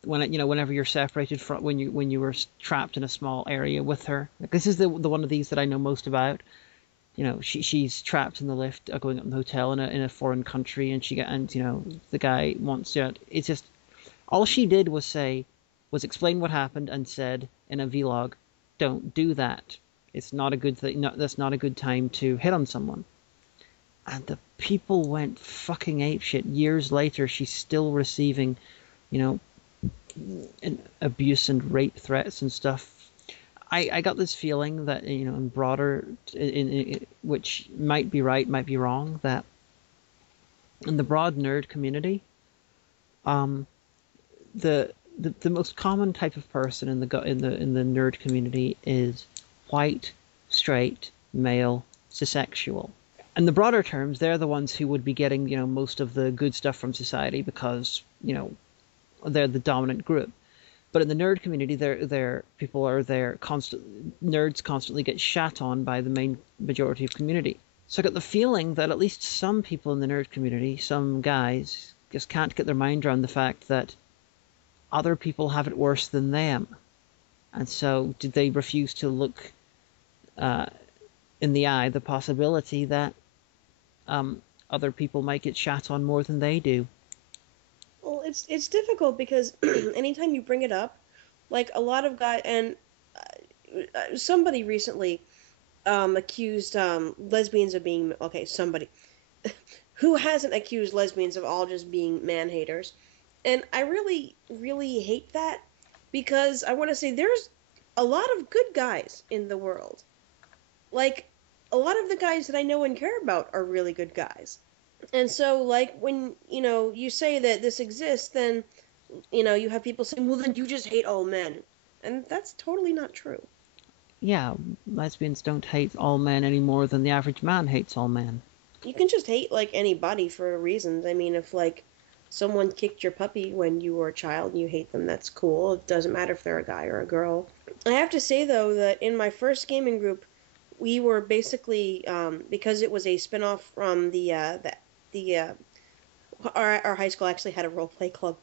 whenever you're separated from when you were trapped in a small area with her, this is the one of these that I know most about. She's trapped in the lift going up in the hotel in a foreign country, and the guy wants to. It's just all she did was explain what happened and said in a vlog, "Don't do that. It's not a good thing. That's not a good time to hit on someone." And the people went fucking apeshit. Years later, she's still receiving, abuse and rape threats and stuff. I got this feeling that in broader, which might be right, might be wrong, that in the broad nerd community, the most common type of person in the nerd community is white, straight, male, cisexual. In the broader terms, they're the ones who would be getting, most of the good stuff from society because, they're the dominant group. But in the nerd community, nerds constantly get shat on by the main majority of community. So I got the feeling that at least some people in the nerd community, some guys, just can't get their mind around the fact that other people have it worse than them. And so did they refuse to look in the eye the possibility that other people might get shat on more than they do? Well, it's difficult because anytime you bring it up, like a lot of guys, and somebody recently accused lesbians of being, okay, somebody who hasn't accused lesbians of all just being man haters. And I really, really hate that because I want to say there's a lot of good guys in the world. Like, a lot of the guys that I know and care about are really good guys. And so, like, when, you say that this exists, then, you have people saying, well, then you just hate all men. And that's totally not true. Yeah, lesbians don't hate all men any more than the average man hates all men. You can just hate, like, anybody for reasons. I mean, if, like, someone kicked your puppy when you were a child and you hate them, that's cool. It doesn't matter if they're a guy or a girl. I have to say, though, that in my first gaming group, we were basically, because it was a spinoff from our high school actually had a role play club,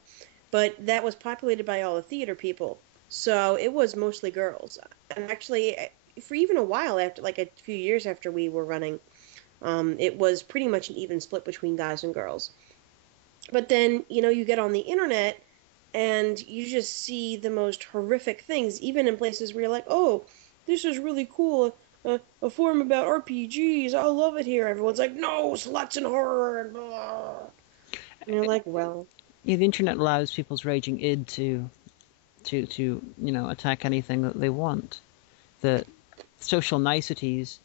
but that was populated by all the theater people. So it was mostly girls. And actually, for even a while after, like a few years after we were running, it was pretty much an even split between guys and girls. But then, you get on the internet and you just see the most horrific things, even in places where you're like, oh, this is really cool. A forum about RPGs. I love it here. Everyone's like, no, sluts and horror and blah. And you're like, well. Yeah, the internet allows people's raging id to attack anything that they want. The social niceties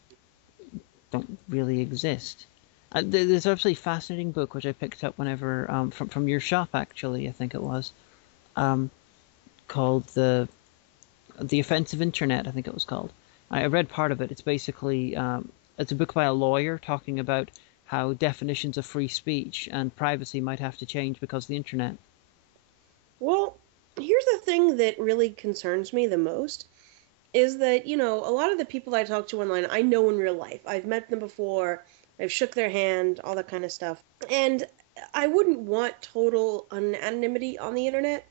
don't really exist. There's a absolutely fascinating book which I picked up whenever from your shop, actually, I think it was, called the Offensive Internet, I think it was called. I read part of it. It's basically it's a book by a lawyer talking about how definitions of free speech and privacy might have to change because of the internet. Well, here's the thing that really concerns me the most is that, a lot of the people I talk to online, I know in real life. I've met them before. I've shook their hand, all that kind of stuff. And I wouldn't want total anonymity on the internet.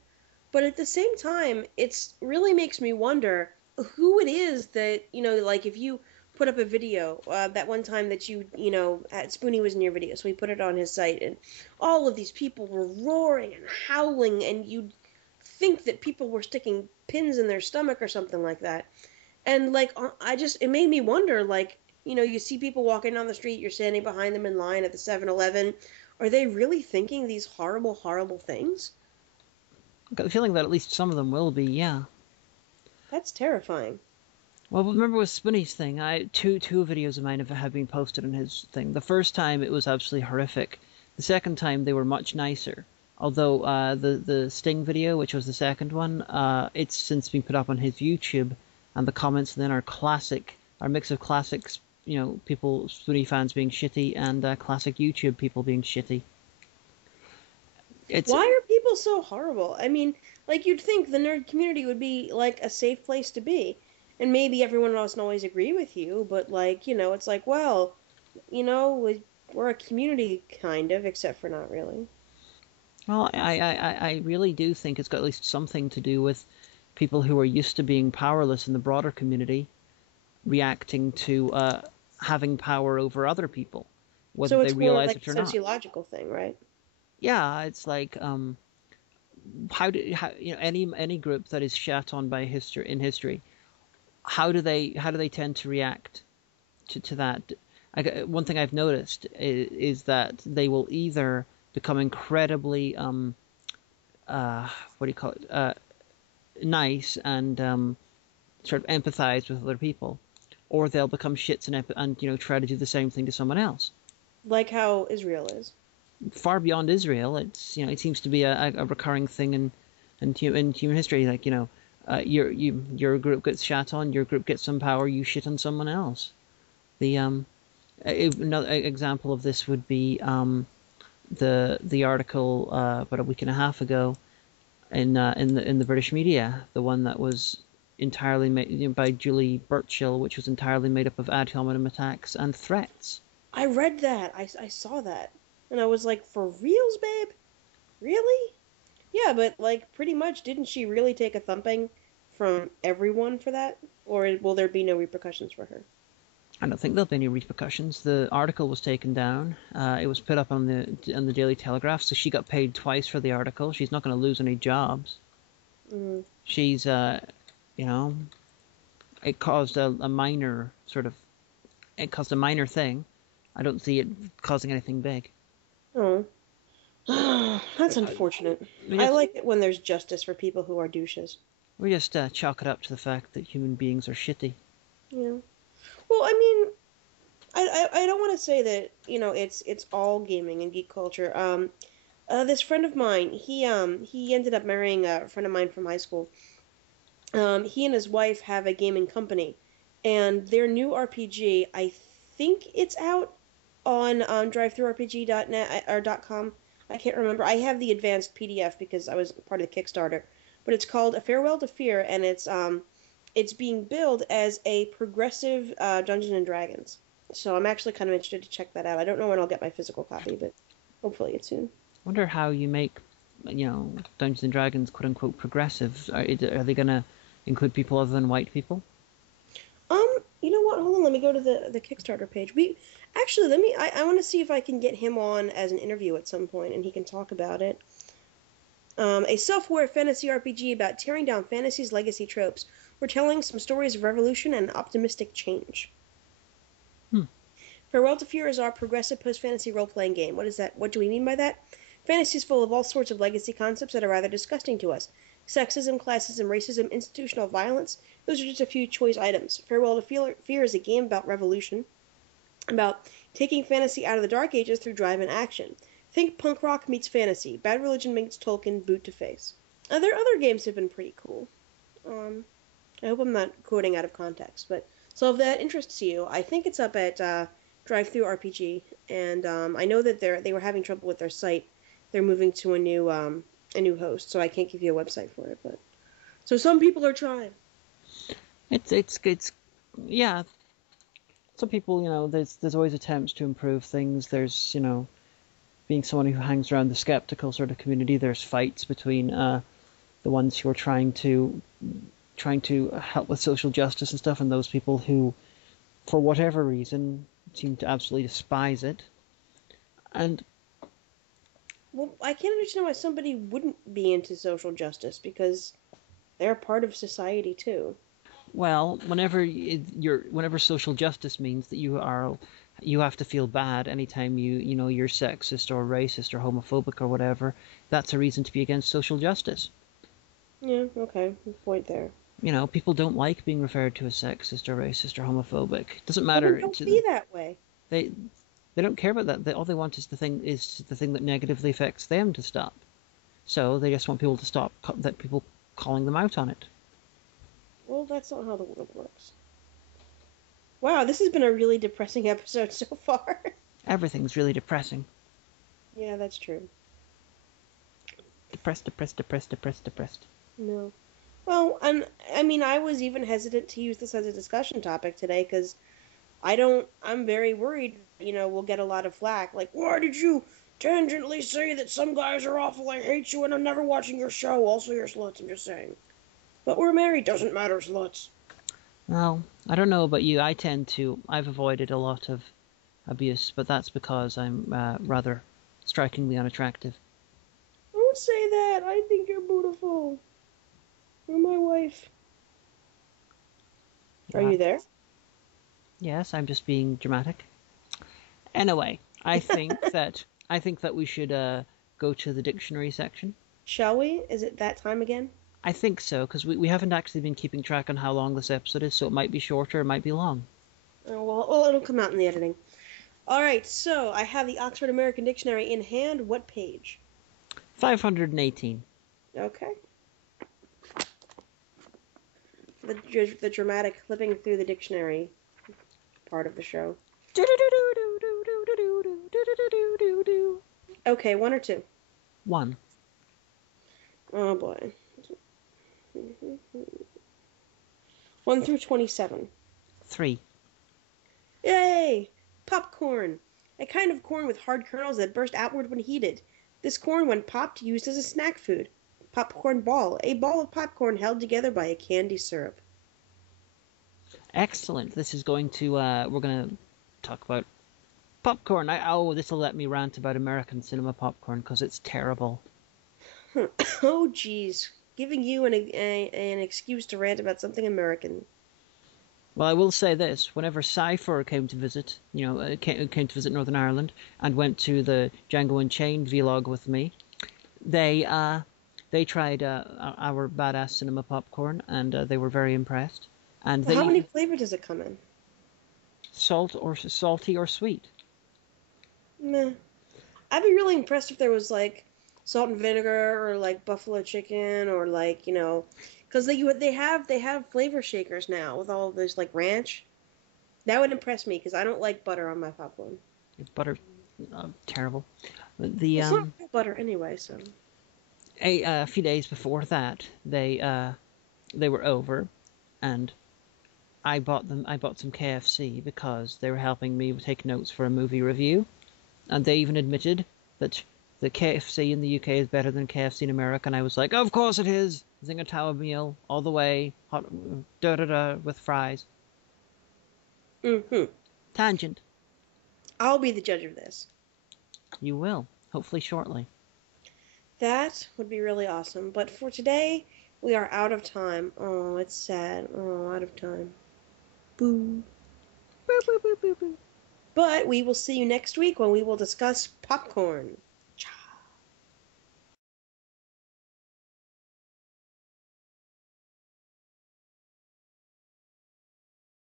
But at the same time, it really makes me wonder who it is that, like if you put up a video, that one time that Spoonie was in your video, so he put it on his site, and all of these people were roaring and howling, and you'd think that people were sticking pins in their stomach or something like that. And, like, it made me wonder, like, you see people walking down the street, you're standing behind them in line at the 7-Eleven. Are they really thinking these horrible, horrible things? I've got the feeling that at least some of them will be, yeah. That's terrifying. Well, remember with Spoonie's thing, two videos of mine have been posted on his thing. The first time it was absolutely horrific. The second time they were much nicer. Although the Sting video, which was the second one, it's since been put up on his YouTube, and the comments then are a mix of classics, people, Spoonie fans being shitty, and classic YouTube people being shitty. Why are people so horrible? I mean, like, you'd think the nerd community would be, like, a safe place to be. And maybe everyone doesn't always agree with you, but, like, it's like, well, we're a community, kind of, except for not really. Well, I really do think it's got at least something to do with people who are used to being powerless in the broader community reacting to having power over other people, whether they realize it or not. So it's more like a sociological thing, right? Yeah, it's like any group that is shat on by history, how do they tend to react to that? One thing I've noticed is that they will either become incredibly nice and sort of empathize with other people, or they'll become shits and try to do the same thing to someone else. Like how Israel is. Far beyond Israel, it's it seems to be a recurring thing in human history. Like your group gets shat on, your group gets some power, you shit on someone else. Another example of this would be the article about a week and a half ago in the British media, the one that was entirely made by Julie Burchill, which was entirely made up of ad hominem attacks and threats. I read that. I saw that. And I was like, for reals, babe? Really? Yeah, Yeah, but like pretty much, didn't she really take a thumping from everyone for that, or will there be no repercussions for her? I don't think there'll be any repercussions. The article was taken down. It was put up on the Daily Telegraph, so she got paid twice for the article. She's not going to lose any jobs. Mm. She's, you know, it caused a minor sort of, it caused a minor thing. I don't see it causing anything big. Oh, that's unfortunate. I like it when there's justice for people who are douches. We just chalk it up to the fact that human beings are shitty. Yeah. Well, I mean, I don't want to say that it's all gaming and geek culture. This friend of mine, he ended up marrying a friend of mine from high school. He and his wife have a gaming company, and their new RPG, I think it's out on drivethrurpg.net or .com. I can't remember. I have the advanced PDF because I was part of the Kickstarter, but it's called A Farewell to Fear, and it's being billed as a progressive Dungeons and Dragons. So I'm actually kind of interested to check that out. I don't know when I'll get my physical copy, but hopefully it's soon. I wonder how you make, Dungeons and Dragons quote unquote progressive. Are they going to include people other than white people? You know what? Hold on. Let me go to the Kickstarter page. I want to see if I can get him on as an interview at some point, and he can talk about it. A self-aware fantasy RPG about tearing down fantasy's legacy tropes. We're telling some stories of revolution and optimistic change. Farewell to Fear is our progressive post-fantasy role-playing game. What is that? What do we mean by that? Fantasy is full of all sorts of legacy concepts that are rather disgusting to us. Sexism, classism, racism, institutional violence. Those are just a few choice items. Farewell to Fear is a game about revolution, about taking fantasy out of the Dark Ages through drive and action. Think punk rock meets fantasy. Bad Religion meets Tolkien, boot to face. Their other games have been pretty cool. I hope I'm not quoting out of context, but so if that interests you, I think it's up at DriveThruRPG, and I know that they were having trouble with their site. They're moving to a new host, so I can't give you a website for it. But so some people are trying. It's yeah. Some people, there's always attempts to improve things. There's being someone who hangs around the skeptical sort of community, there's fights between the ones who are trying to help with social justice and stuff, and those people who, for whatever reason, seem to absolutely despise it. And well, I can't understand why somebody wouldn't be into social justice, because they're part of society too. Well, whenever social justice means that you have to feel bad anytime you're sexist or racist or homophobic or whatever, that's a reason to be against social justice. Yeah, okay, good point there. People don't like being referred to as sexist or racist or homophobic. It doesn't matter. Well, don't be that way. They don't care about that. All they want is the thing that negatively affects them to stop. So they just want people to stop that people calling them out on it. Well, that's not how the world works. Wow, this has been a really depressing episode so far. Everything's really depressing. Yeah, that's true. Depressed. No. Well, I was even hesitant to use this as a discussion topic today because I'm very worried, we'll get a lot of flack. Like, why did you tangentially say that some guys are awful, I hate you, and I'm never watching your show, also you're sluts, I'm just saying. But we're married, doesn't matter, sluts. Well, I don't know about you. I've avoided a lot of abuse, but that's because I'm rather strikingly unattractive. Don't say that. I think you're beautiful. You're my wife. Are you there? Yes, I'm just being dramatic. Anyway, I think that we should go to the dictionary section. Shall we? Is it that time again? I think so, because we haven't actually been keeping track on how long this episode is, so it might be shorter, it might be long. Oh, well, it'll come out in the editing. All right, so I have the Oxford American Dictionary in hand. What page? 518. Okay. The dramatic flipping through the dictionary part of the show. Okay, 1 or 2? 1. Oh boy. 1 through 27. 3. Yay! Popcorn. A kind of corn with hard kernels that burst outward when heated. This corn, when popped, used as a snack food. popcorn ball, a ball of popcorn held together by a candy syrup. Excellent. This is going to, we're going to talk about popcorn. This will let me rant about American cinema popcorn because it's terrible. Oh, geez. Giving you an excuse to rant about something American. Well, I will say this: whenever Cypher came to visit, came to visit Northern Ireland and went to the Django Unchained vlog with me, they tried our badass cinema popcorn and they were very impressed. And Well, how many flavors does it come in? Salty or sweet. Meh. I'd be really impressed if there was like salt and vinegar or like buffalo chicken or like because they have flavor shakers now with all of this like ranch. That would impress me because I don't like butter on my popcorn. Butter, terrible. It's not real butter anyway, so. A few days before that, they were over, and I bought some KFC because they were helping me take notes for a movie review, and they even admitted that the KFC in the UK is better than KFC in America, and I was like, of course it is. Zingatawa meal all the way, hot with fries. Tangent. I'll be the judge of this. You will, hopefully shortly. That would be really awesome. But for today, we are out of time. Oh, it's sad. Oh, out of time. Boo. Boo, boo, boo, boo, boo. But we will see you next week when we will discuss popcorn.